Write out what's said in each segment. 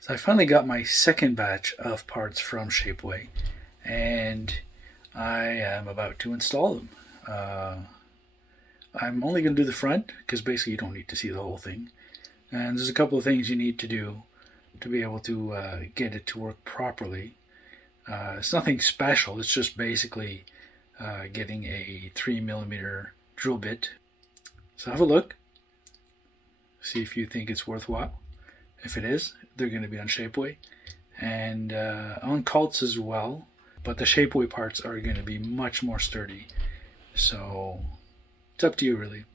So I finally got my second batch of parts from Shapeway, and I am about to install them. I'm only going to do the front because basically you don't need to see the whole thing. And there's a couple of things you need to do to be able to get it to work properly. It's nothing special, it's just basically getting a 3mm drill bit. So have a look, see if you think it's worthwhile. If it is, they're going to be on Shapeway and on Cults as well, but the Shapeway parts are going to be much more sturdy. So it's up to you, really.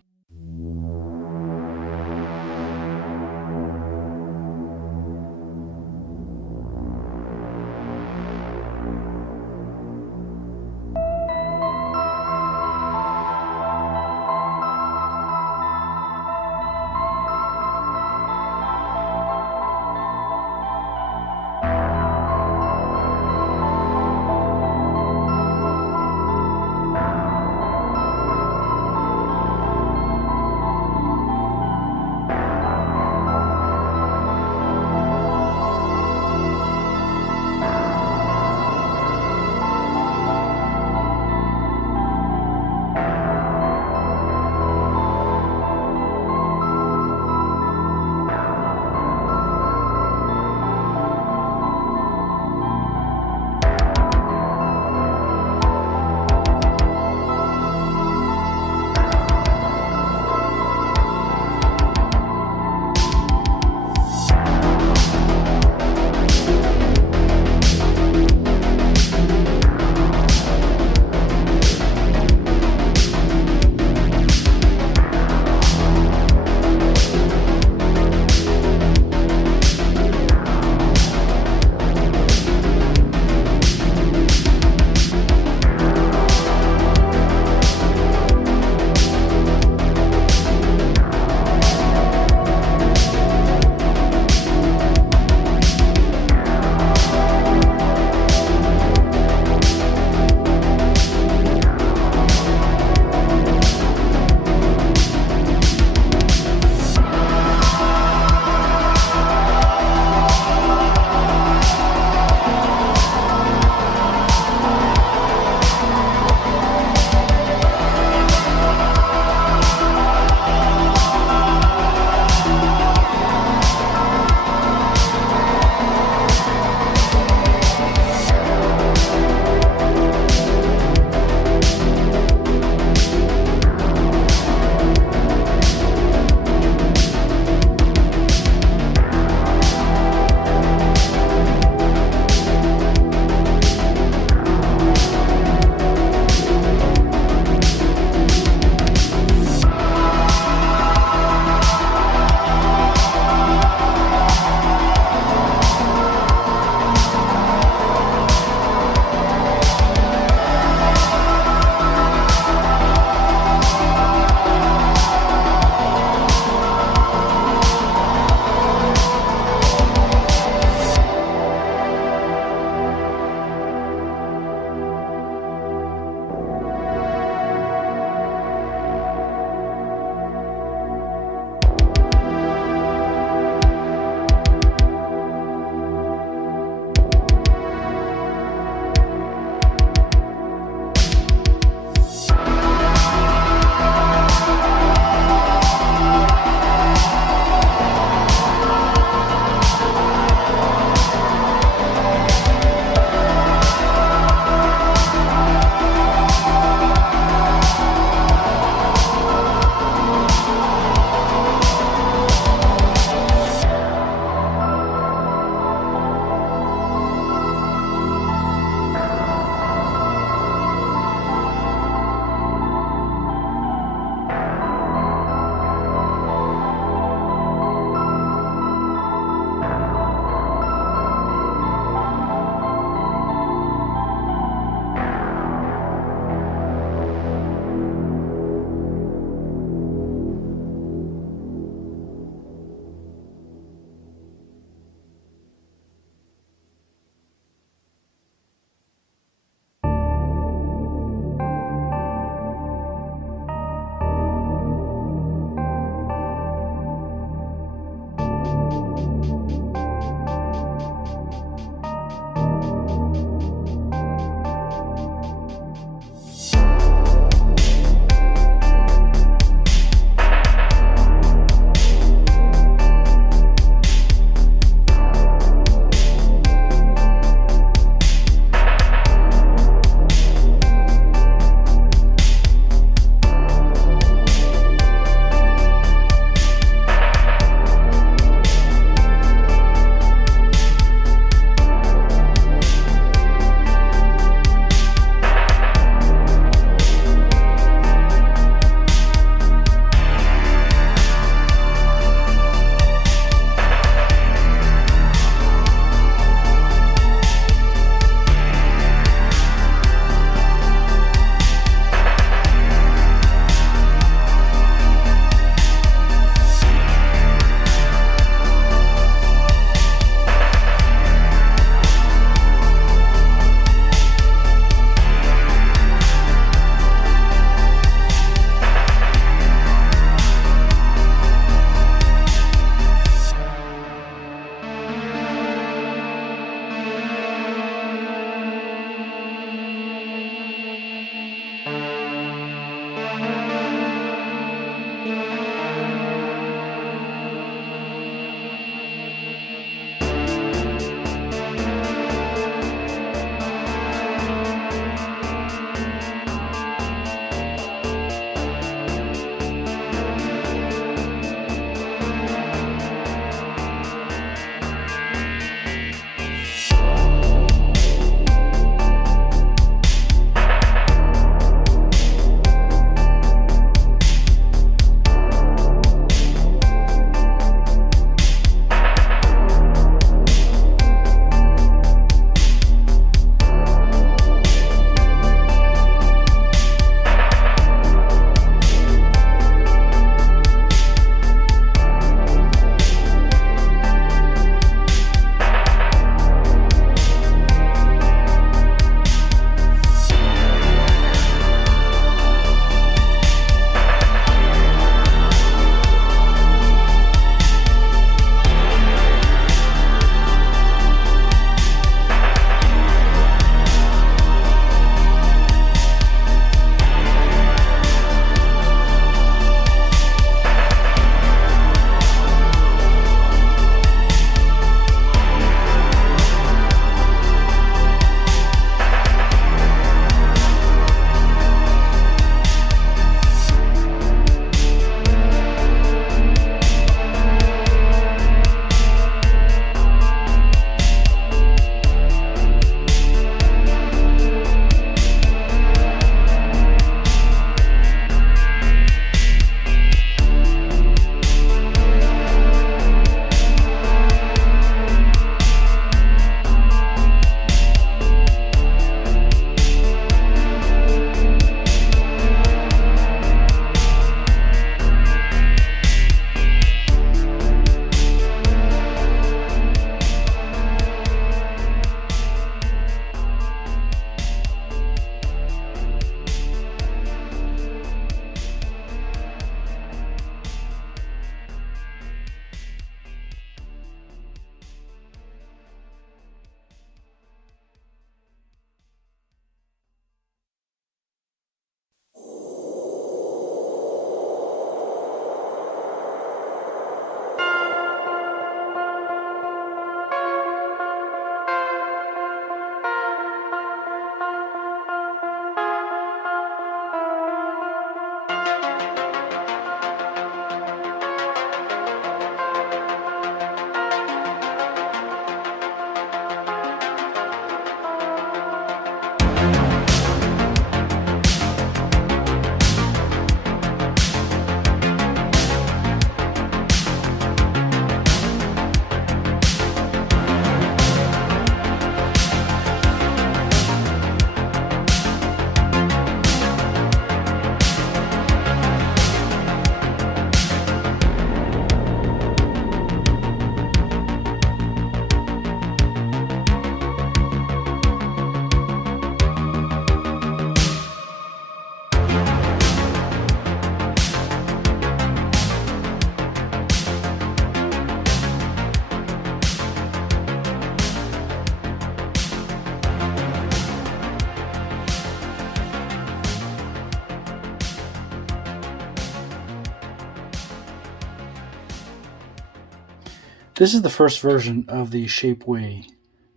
This is the first version of the Shapeway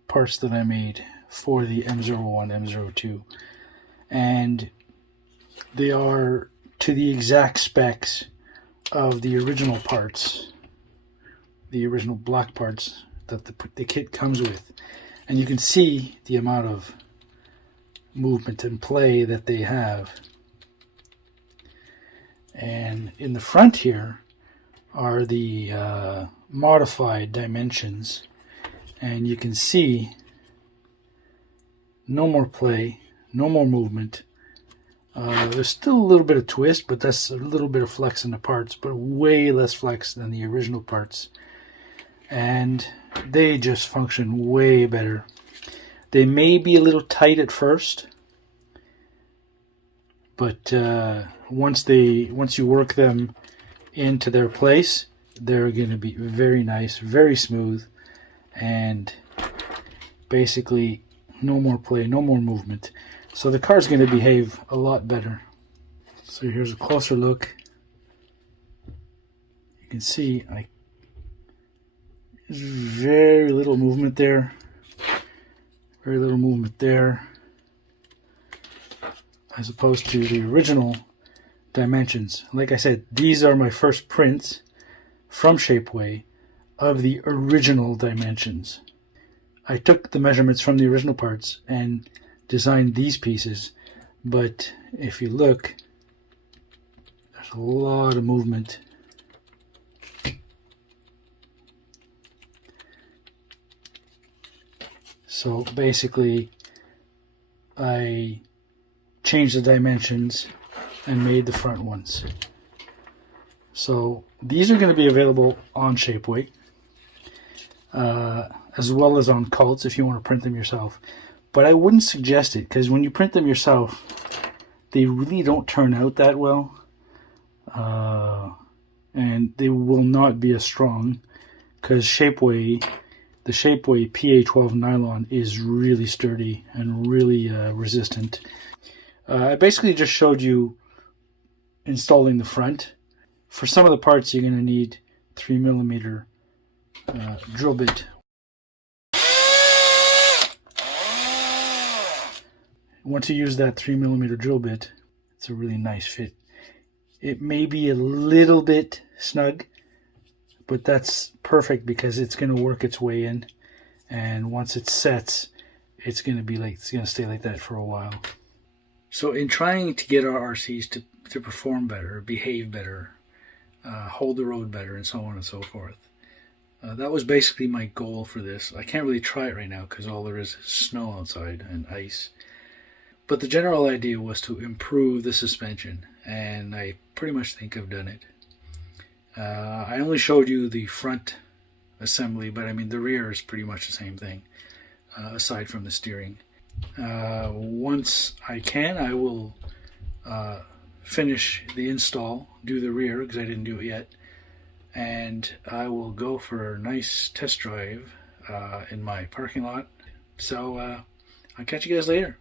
parts that I made for the M01, M02. And they are to the exact specs of the original parts, the original black parts that the kit comes with. And you can see the amount of movement and play that they have. And in the front here are the modified dimensions, and you can see no more play, no more movement. There's still a little bit of twist, but that's a little bit of flex in the parts, but way less flex than the original parts. And they just function way better. They may be a little tight at first, but once you work them into their place, they're going to be very nice, very smooth, and basically no more play, no more movement. So the car's going to behave a lot better. So here's a closer look. You can see there's very little movement there. Very little movement there, as opposed to the original dimensions. Like I said, these are my first prints from Shapeway of the original dimensions. I took the measurements from the original parts and designed these pieces, but if you look, there's a lot of movement. So basically, I changed the dimensions and made the front ones. So these are going to be available on Shapeway, as well as on Cults if you want to print them yourself. But I wouldn't suggest it, because when you print them yourself, they really don't turn out that well. And they will not be as strong, because the Shapeway PA12 nylon is really sturdy and really resistant. I basically just showed you installing the front. For some of the parts, you're going to need 3mm drill bit. Once you use that 3mm drill bit, it's a really nice fit. It may be a little bit snug, but that's perfect because it's going to work its way in, and once it sets, it's going to stay like that for a while. So in trying to get our RCs to perform better, behave better, hold the road better, and so on and so forth, that was basically my goal for this. I can't really try it right now because all there is snow outside and ice. But the general idea was to improve the suspension, and I pretty much think I've done it. I only showed you the front assembly, but I mean the rear is pretty much the same thing, aside from the steering. Once I will finish the install, do the rear because I didn't do it yet, and I will go for a nice test drive in my parking lot. So I'll catch you guys later.